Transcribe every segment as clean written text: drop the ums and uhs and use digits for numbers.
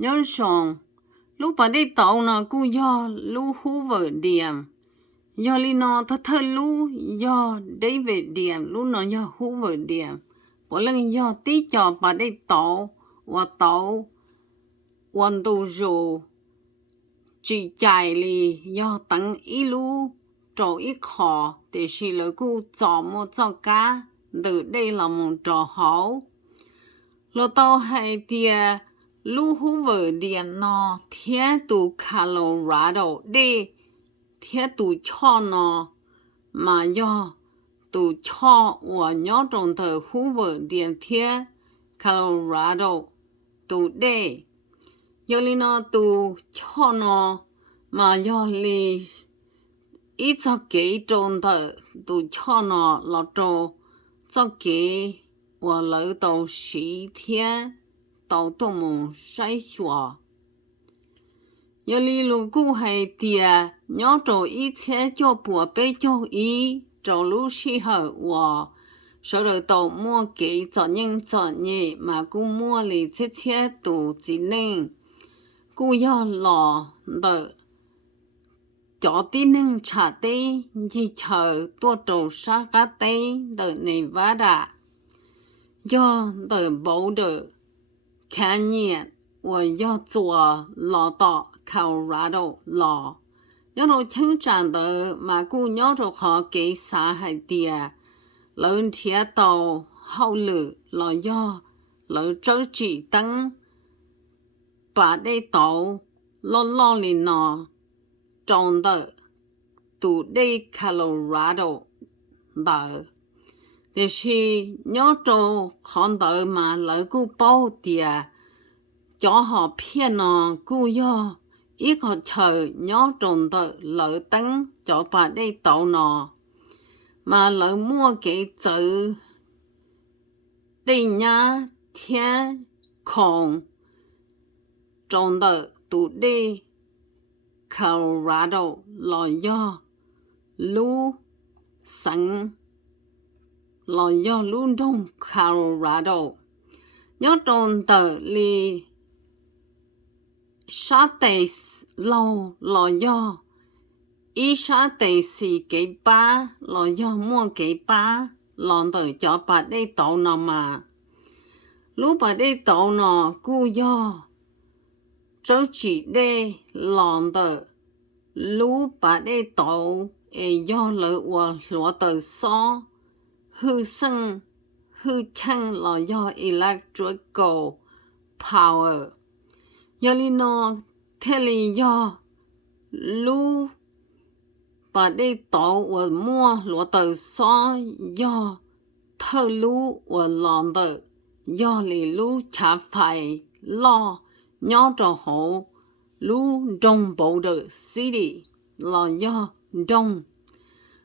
nhớ xong lúc bà đi tàu nó cũng do lũ hú vợ điểm do li nó thơ thơ lũ do đấy về điểm lũ nó do hú vợ điểm có lần do tí cho bà đi tàu hoàn tù dù chỉ chạy li do tăng ý lũ trò ít khó để xí lỡ cụ cho một cho cá từ đây là một trò hảo lô tàu hay tia lũ hú vợ điểm nó thiết tù Colorado đi thiết tù cho nó mà do tù cho và nhớ trong tờ hú vợ điểm thiết Colorado tù đi do li nó tù cho nó mà do li ít cho kế trong tờ tù cho nó là cho kế và lỡ tàu sĩ thiên tàu tàu mù sai xóa giờ li lu cụ hay tia nhớ trò ít xe cho bùa bê cho ý trò lu sĩ hở và sau đó tàu mua kế cho những cho nhẹ mà cụ mua li chế tù chỉ nên cụ do lò đợi cho tin nên trả tê chỉ chờ tua trầu sa cá tê đợi này vá đà do đợi bầu đợi khá nhiệt và do chùa lò tọ Colorado lò do rồi chân trạng đợi mà cụ nhớ rồi họ kể xa hay tìa lớn thiết tàu hậu lử lò do lỡ trâu chỉ tăng bà đây tàu lo lì nọ trong đợi tụ đây Colorado đợi để khi nhớ trâu con đợi mà lỡ cụ bao tìa cho họ phiền nó cụ do ít họ chờ nhớ trong đợi lỡ tăng cho bà đây tàu nọ mà lỡ mua cái chữ đây nhá thiên không trong đợi tụ đây Colorado là do lũ sẵn là do lũ đông Colorado nhớ trong tờ li sát tệ lâu là do ý sát tệ xì cái ba là do mua cái ba lòng tờ cho bà đây tàu nào mà lũ bà đây tàu nào cụ do châu chỉ đây lòng tờ lũ bà đây tàu do lợi và lúa tờ so hư sân hư chân là do electrical power do li nó thế li do lũ bà đây tàu và mua lúa tờ so do thơ lũ và lòng tờ do li lũ chả phải lo nhớ cho họ lũ trong bộ đời city là do trong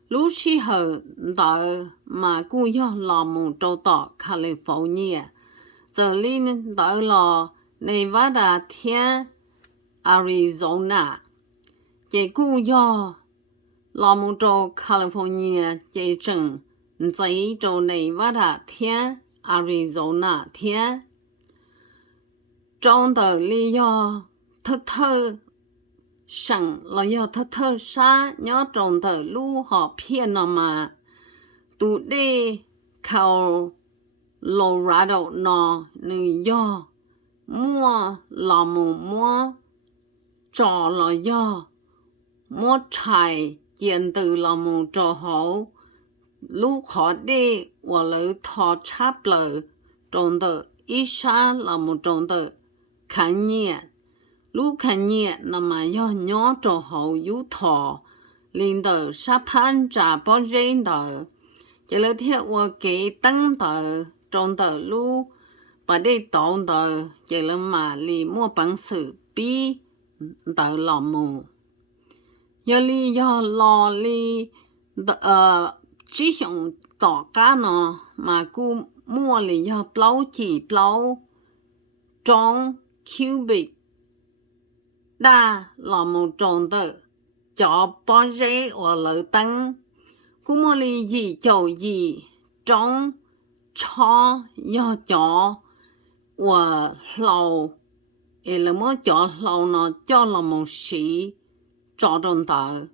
lũ sĩ hờ đợi mà cụ do là một châu tỏ California giờ linh đợi là Nevada thiên Arizona chỉ cụ do là một châu California chỉ chừng chỉ châu Nevada thiên Arizona thiên trong tờ lý do thơ thơ sẵn là do thơ thơ xa nhớ trong tờ lũ họ phiền nó mà tụ đi Colorado nó nên do mua là mua trò là do mua trái kiện từ là một trò hậu lũ khó đi và lỡ thọ chắp lỡ trong tờ ít xa là một trong tờ khá nhiệt lũ khá nhiệt là mà do nhớ trò hậu dũ thọ linh tờ sắp hành trả bó rên tờ chỉ là thiết và kế tăng tờ trong tờ lũ bà đây tổng tờ chỉ là mà lì mua bằng sự bí tờ lò mù do lý do lò lì chỉ xong tỏ cá nó mà cụ mua lì do bao chỉ bao trong cubic đa là một trong tờ cho bao rễ và lợi tăng cụ mua lì gì cho gì trong cho do cho và lầu là mỗi cho lâu nó cho là một sĩ cho trong đời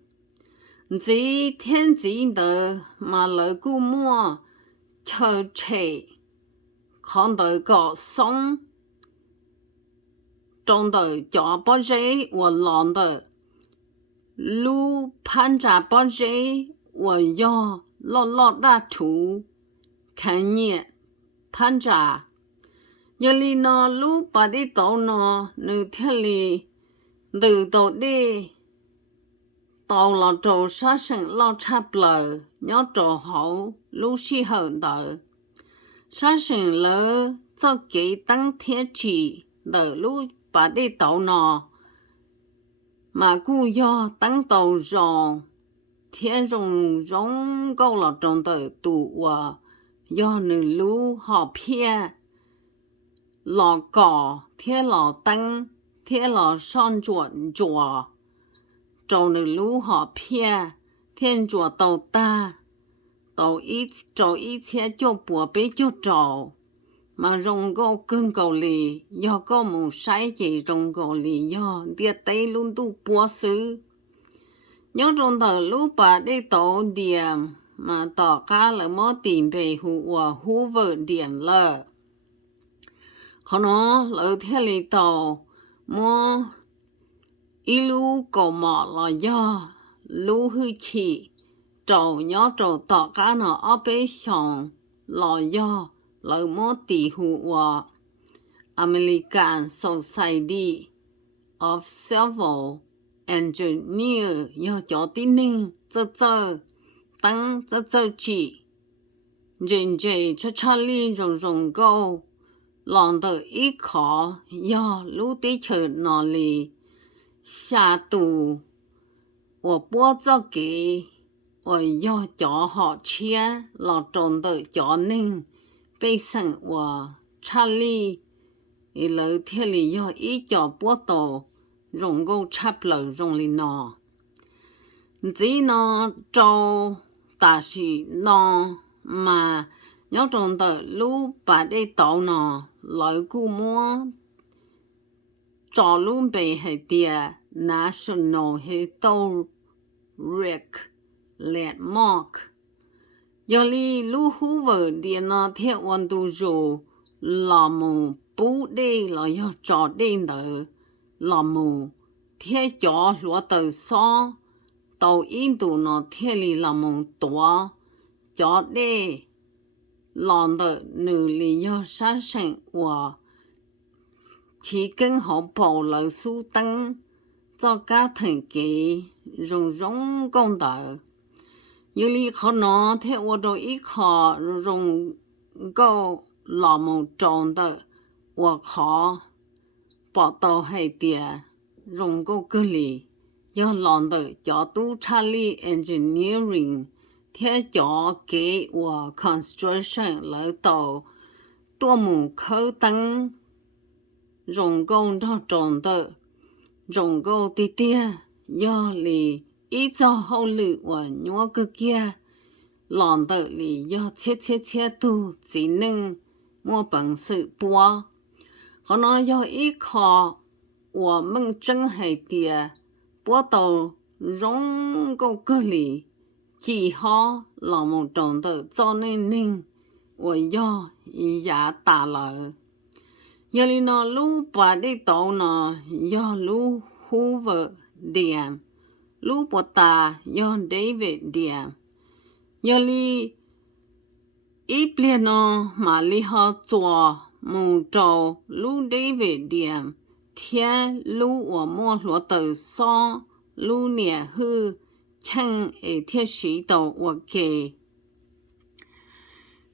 chỉ thiên chỉ đời mà lời của mua chờ trẻ con đời có sống trong đời cho bao giờ và lòng đời lu pan trả bao giờ và do lo ra chủ khánh nhẹ pan trả giờ li nó lu bà đi tàu nó nữ theo li từ tàu đi tàu là trâu sát sinh lo chắp lờ nhớ trâu hậu lu xí hận đời sát sinh lỡ cho kỹ tăng thiết chỉ đời lu bà đi tàu nó mà cú do tăng tàu rong thiên rong rong câu là trong đời tụ và do nữ lu họ phe lò cỏ thiên lò tăng thiên lò son chuẩn chùa trong nữ lu họ phe thiên chùa tàu ta tàu ít xe cho bùa bế cho trò mà rong câu cưng cầu lì do có một sai chỉ rong cầu lì do địa tây luôn tu bùa sư nhớ trong thời lúc bà đi tổ điểm mà tỏ cá là mô tìm về hú vợ điểm lờ còn nó lỡ theo lì tàu mô ý lưu cầu mọ là do lưu hư chỉ trầu nhớ trầu tỏ cá nó ở bế xong là do lỡ mô tỉ hụ American Society of Civil Engineer do cho tin nên tăng chỉ人cha li rong go lòng đời ít khó do lũ tế chờ nó li xa tù và bố cho kỹ và do cho họ chia là tròn đời cho nên bây sẵn và cha li ý lời theo lý do ít cho bố tổ rong go chắp lời rong li nó chỉ nó trâu ta chỉ nó mà nhớ trong tờ lũ bà đi tàu nó lời của mua cho lũ bề hệ địa National Historic Landmark giờ li lũ hú vợ địa nó theo quan tu dù là mù bú đi là do cho đi nợ là mù theo cho lúa tờ so tàu in tù nó theo li là mù tòa cho đi lòng đời nữ lý do sát sinh và chỉ cần họ bảo lợi su tăng cho các thành kỳ rong công đời như lý khó nó theo ô đồ ít khó rong câu lò mù tròn đời và khó bỏ tàu hay tìa rong câu cơ lý do lòng đời cho tu Charlie Engineering theo cho kế và construction lỡ tàu tua mù khâu tăng rong công cho tròn tờ rong câu tì tia do lì ít cho hậu lự và nhua cơ kia lòng tờ lì do chết tu chỉ nâng mua bằng sự bùa họ nói do ít khó và mừng chân hay tia bùa tàu rong câu cơ lì chỉ họ là một tròn tự cho nên và do giá tà lợi giờ li nó lú bà đi tàu nó do lú hú vợ điểm lú bà ta do David điểm giờ li ít liền nó mà li họ chùa mù trầu lú David điểm thiên lú và mua lúa tử so lú nẻ hư chân ở thiết sĩ tàu và kề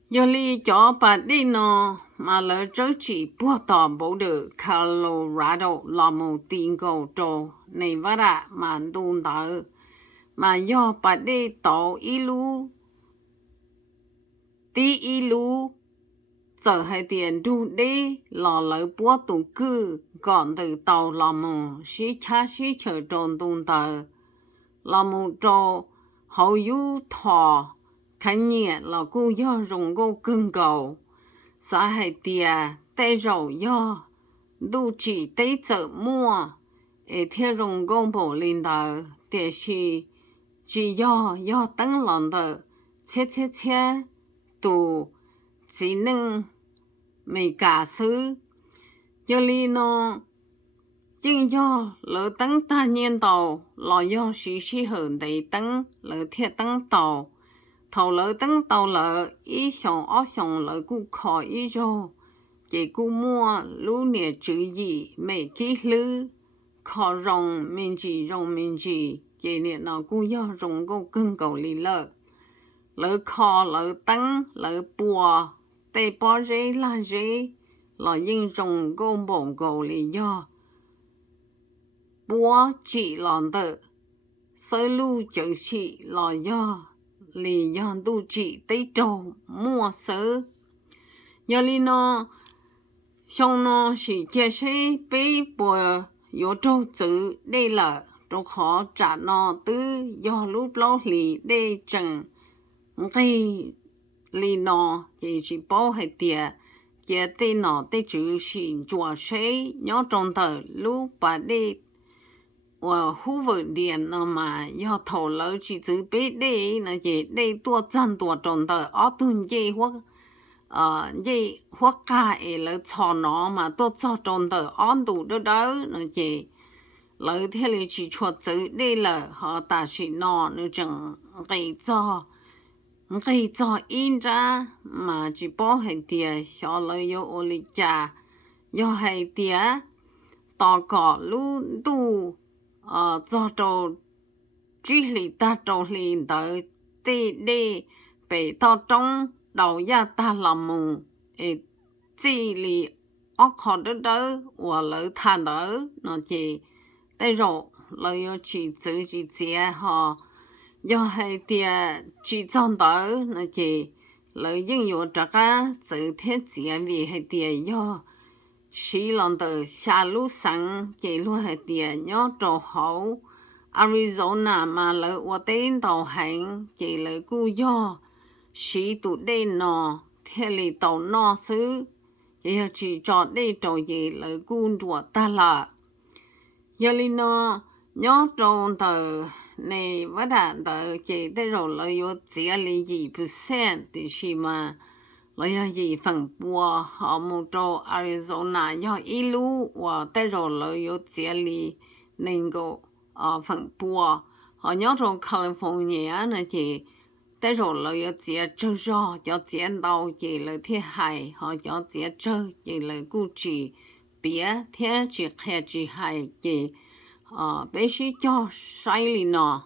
giờ li cho bà đi nó mà lỡ trớ chỉ bố tỏ bố được Colorado là một tiền cầu trồ này vả mà đun tờ mà do bà đi tàu ý lú tí ý lú giờ hai tiền đu đi là lỡ bố tụ cư còn từ tàu là một xí chờ tròn đun tờ là một trò hậu yu thọ khánh nhẹ là cô do rồng cô cưng cầu xã hệ tìa tê rầu do 都只得做么？天荣公布领导，但是只要等人的，切都只能没假手，有哩呢。正要老等大年到，老要时候得等，老天等到，头老等到了，一想二想老顾考一着，结果么路年注意没记录，考容面积，今年老顾要容个更高哩了，老考老等老播，得把热拉热，老应容个不高哩呀。播几浪的，收入就是来呀，连样都只得做没收。有哩呢，像呢是就是被迫要做走累了，就好在呢都要路老里来整，给哩呢就是包黑点。也得呢得就是做谁要种的路把你。我户口连了嘛，要投了去做别的，那些你多赚多赚的，顿这或这或家诶了操脑嘛，多赚赚的，度的那些，老天里去做做你了，好但是呢，那种给做印着嘛，就包黑点，小了有我的家，要黑点，大个路都。做到距离大众领导的北到中老亚大老母这里考得我老谈到那些但是老要去做去接哈要系点去长到那些老应用这个昨天节为系点要西朗的下路上，这路系点要做好。Arizona 嘛，了我哋到行，这了古要西度的呢，天里到那时，也要去做呢做嘢了古做得啦。有哩呢，要做的你不然的这的肉了有这里2%的是嘛？我要一份播，好木做 Arizona 要一路我带着了有这里能够分播，好要做 California 那些带着了有这周绕要见到这了天海，好要这周这了估计别天去看去海这必须叫谁哩呢？